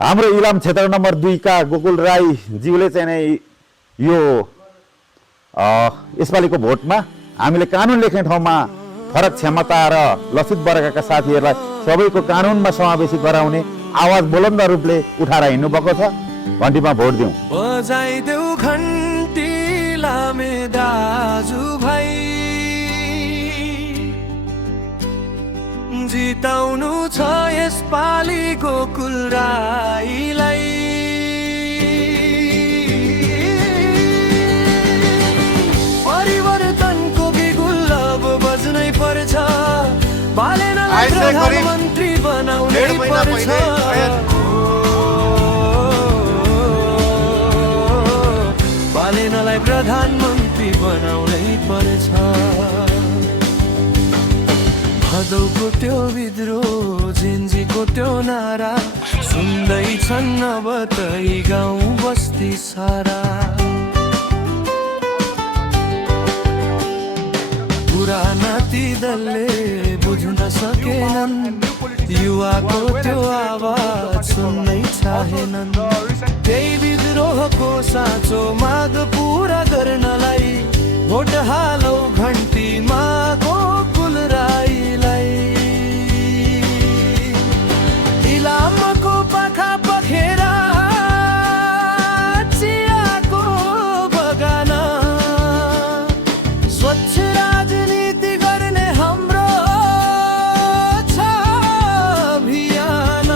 हाम्रो इलाम क्षेत्र नम्बर 2 का गोकुल राई ज्यूले चाहिँ नै यो यसपालिको भोटमा हामीले कानुन लेख्ने ठाउँमा फरक क्षमता र लक्षित वर्गका साथीहरूलाई सबैको कानुनमा समावेशी गराउने आवाज बुलन्द रूपले उठाएर हिँड्नु भएको छ। घन्टीमा भोट दिउँ। बजाइदेऊ घन्टी लामे दाजु भाइ, जिताउनु छ यसपालि गोकुल राईलाई। परिवर्तनको बिगुल अब बज्नै पर्छ, बालेनलाई प्रधानमन्त्री बनाउनै पर्छ। बालेनलाई प्रधानमन्त्री बनाउनै पर्छ। भदौको त्यो विद्रोह, जिन्जीको त्यो नारा सुन्दैछन् अब त यी गाउँ बस्ती सारा। पुराना ती दलले बुझ्न सकेनन्, युवाको त्यो आवाज सुन्नै चाहेनन्। त्यही विद्रोहको साँचो माग पुरा गर्नलाई भोट हालौ घन्टीमा गोकुल राईलाई। इलामको पाखा पखेरा चियाको बगाना, स्वच्छ राजनीति गर्ने हाम्रो छ अभियान।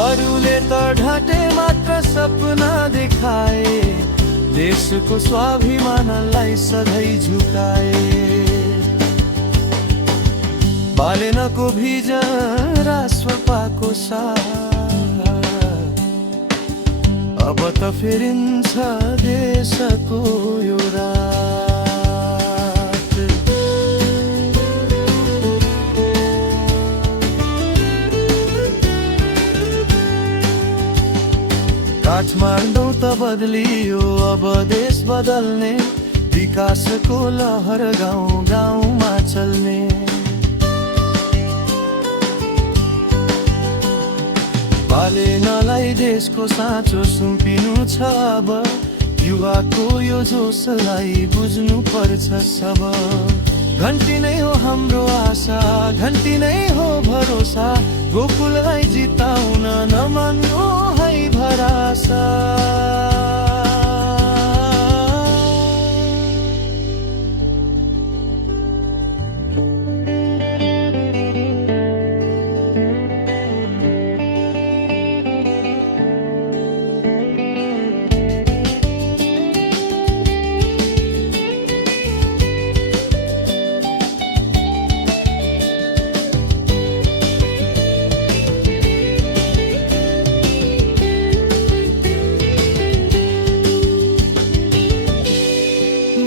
अरूले त ढाँटे मात्र सपना देखाए, देशको स्वाभिमानलाई सधैँ झुकाए। बालेनको भिजन राष्ट्रपाको साथ, अब त फेरिन्छ देशको यो रात। काठमाडौँ त बदलियो, अब देश बदल्ने, विकासको लहर गाउँ गाउँमा चल्ने। बालेनलाई देशको साँचो सुम्पिनु छ अब, युवाको यो जोसलाई बुझ्नु पर्छ सब। घन्टी नै हो हाम्रो आशा, घन्टी नै हो भरोसा, गोकुललाई जिताउन नमान्नु है भरासा।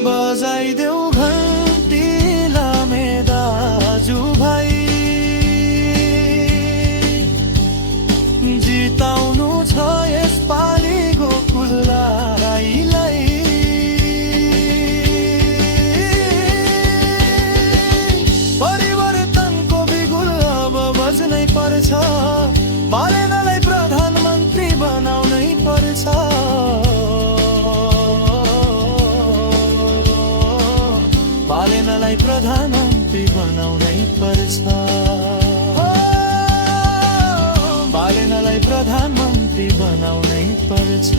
बजाइदेऊ घन्टी लामे दाजु भाइ, जिताउनु छ यसपालि गोकुल राईलाई। परिवर्तनको बिगुल अब बज्नै पर्छ, बालेनलाई प्रधानमन्त्री बनाउनै पर्छ। बालेनलाई प्रधानमन्त्री बनाउनै पर्छ। बालेनलाई प्रधानमन्त्री बनाउनै पर्छ।